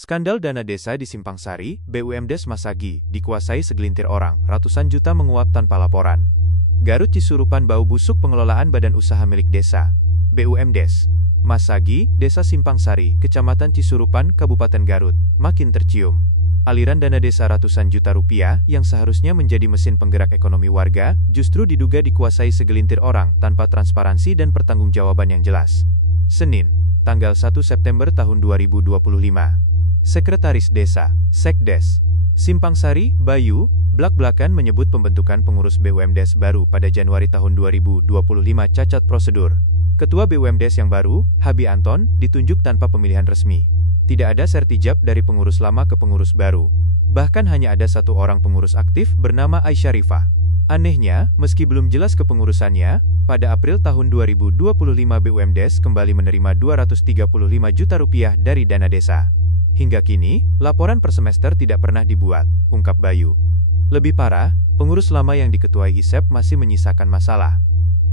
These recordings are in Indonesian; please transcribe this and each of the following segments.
Skandal dana desa di Simpang Sari, BUMDes Masagi, dikuasai segelintir orang, ratusan juta menguap tanpa laporan. Garut Cisurupan bau busuk pengelolaan badan usaha milik desa. BUMDes Masagi, Desa Simpang Sari, Kecamatan Cisurupan, Kabupaten Garut, makin tercium. Aliran dana desa ratusan juta rupiah yang seharusnya menjadi mesin penggerak ekonomi warga, justru diduga dikuasai segelintir orang tanpa transparansi dan pertanggungjawaban yang jelas. Senin, tanggal 1 September tahun 2025. Sekretaris Desa, Sekdes, Simpang Sari, Bayu, blak-blakan menyebut pembentukan pengurus BUMDes baru pada Januari tahun 2025 cacat prosedur. Ketua BUMDes yang baru, Habi Anton, ditunjuk tanpa pemilihan resmi. Tidak ada sertijab dari pengurus lama ke pengurus baru. Bahkan hanya ada satu orang pengurus aktif bernama Aisyarifah. Anehnya, meski belum jelas kepengurusannya, pada April tahun 2025 BUMDes kembali menerima 235 juta rupiah dari dana desa. Hingga kini, laporan per semester tidak pernah dibuat, ungkap Bayu. Lebih parah, pengurus lama yang diketuai ISEP masih menyisakan masalah.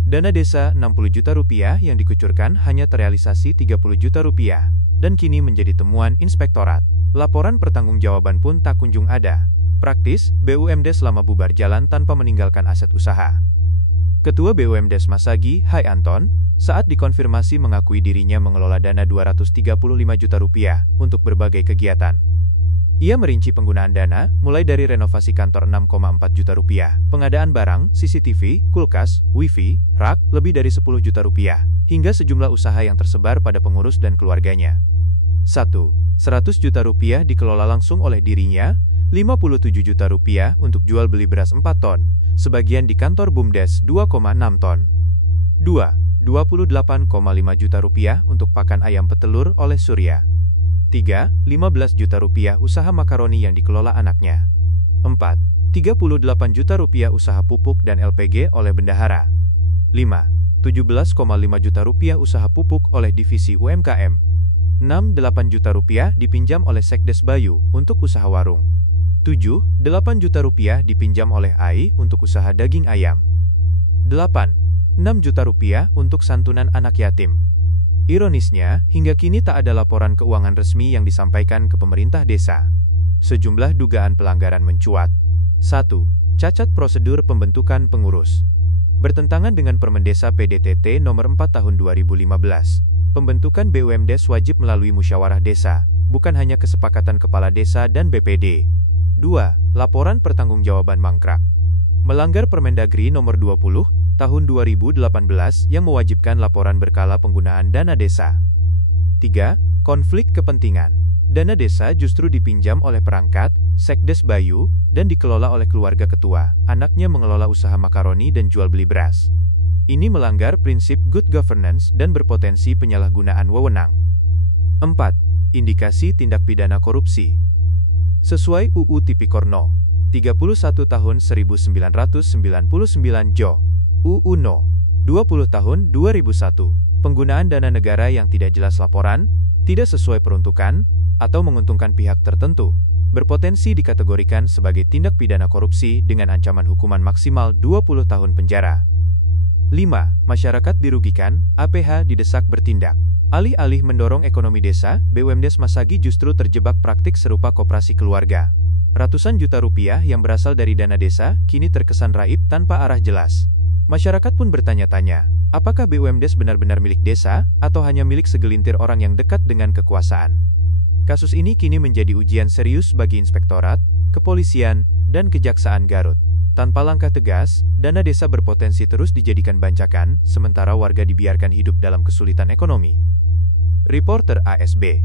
Dana desa 60 juta rupiah yang dikucurkan hanya terrealisasi 30 juta rupiah, dan kini menjadi temuan inspektorat. Laporan pertanggungjawaban pun tak kunjung ada. Praktis, BUMDes lama bubar jalan tanpa meninggalkan aset usaha. Ketua BUMDes Masagi, Hai Anton, saat dikonfirmasi mengakui dirinya mengelola dana 235 juta rupiah untuk berbagai kegiatan. Ia merinci penggunaan dana, mulai dari renovasi kantor 6,4 juta rupiah, pengadaan barang, CCTV, kulkas, wifi, rak, lebih dari 10 juta rupiah, hingga sejumlah usaha yang tersebar pada pengurus dan keluarganya. 1. 100 juta rupiah dikelola langsung oleh dirinya, 57 juta rupiah untuk jual beli beras 4 ton, sebagian di kantor BUMDes 2,6 ton. 2. 28,5 juta rupiah untuk pakan ayam petelur oleh Surya. 3. 15 juta rupiah usaha makaroni yang dikelola anaknya. 4. 38 juta rupiah usaha pupuk dan LPG oleh bendahara. 5. 17,5 juta rupiah usaha pupuk oleh divisi UMKM. 6. 8 juta rupiah dipinjam oleh Sekdes Bayu untuk usaha warung. 7. 8 juta rupiah dipinjam oleh AI untuk usaha daging ayam. 8. 6 juta rupiah untuk santunan anak yatim. Ironisnya, hingga kini tak ada laporan keuangan resmi yang disampaikan ke pemerintah desa. Sejumlah dugaan pelanggaran mencuat. 1. Cacat prosedur pembentukan pengurus. Bertentangan dengan Permen Desa PDTT nomor 4 tahun 2015, pembentukan BUMDes wajib melalui musyawarah desa, bukan hanya kesepakatan kepala desa dan BPD. 2. Laporan pertanggungjawaban mangkrak. Melanggar Permendagri nomor 20 tahun 2018 yang mewajibkan laporan berkala penggunaan dana desa. 3. Konflik kepentingan. Dana desa justru dipinjam oleh perangkat, Sekdes Bayu, dan dikelola oleh keluarga ketua. Anaknya mengelola usaha makaroni dan jual beli beras. Ini melanggar prinsip good governance dan berpotensi penyalahgunaan wewenang. 4. Indikasi tindak pidana korupsi. Sesuai UU Tipikor No. 31 tahun 1999 Jo. UU No. 20 tahun 2001, penggunaan dana negara yang tidak jelas laporan, tidak sesuai peruntukan, atau menguntungkan pihak tertentu, berpotensi dikategorikan sebagai tindak pidana korupsi dengan ancaman hukuman maksimal 20 tahun penjara. 5. Masyarakat dirugikan, APH didesak bertindak. Alih-alih mendorong ekonomi desa, BUMDes Masagi justru terjebak praktik serupa koperasi keluarga. Ratusan juta rupiah yang berasal dari dana desa, kini terkesan raib tanpa arah jelas. Masyarakat pun bertanya-tanya, apakah BUMDes benar-benar milik desa, atau hanya milik segelintir orang yang dekat dengan kekuasaan? Kasus ini kini menjadi ujian serius bagi inspektorat, kepolisian, dan kejaksaan Garut. Tanpa langkah tegas, dana desa berpotensi terus dijadikan bancakan, sementara warga dibiarkan hidup dalam kesulitan ekonomi. Reporter ASB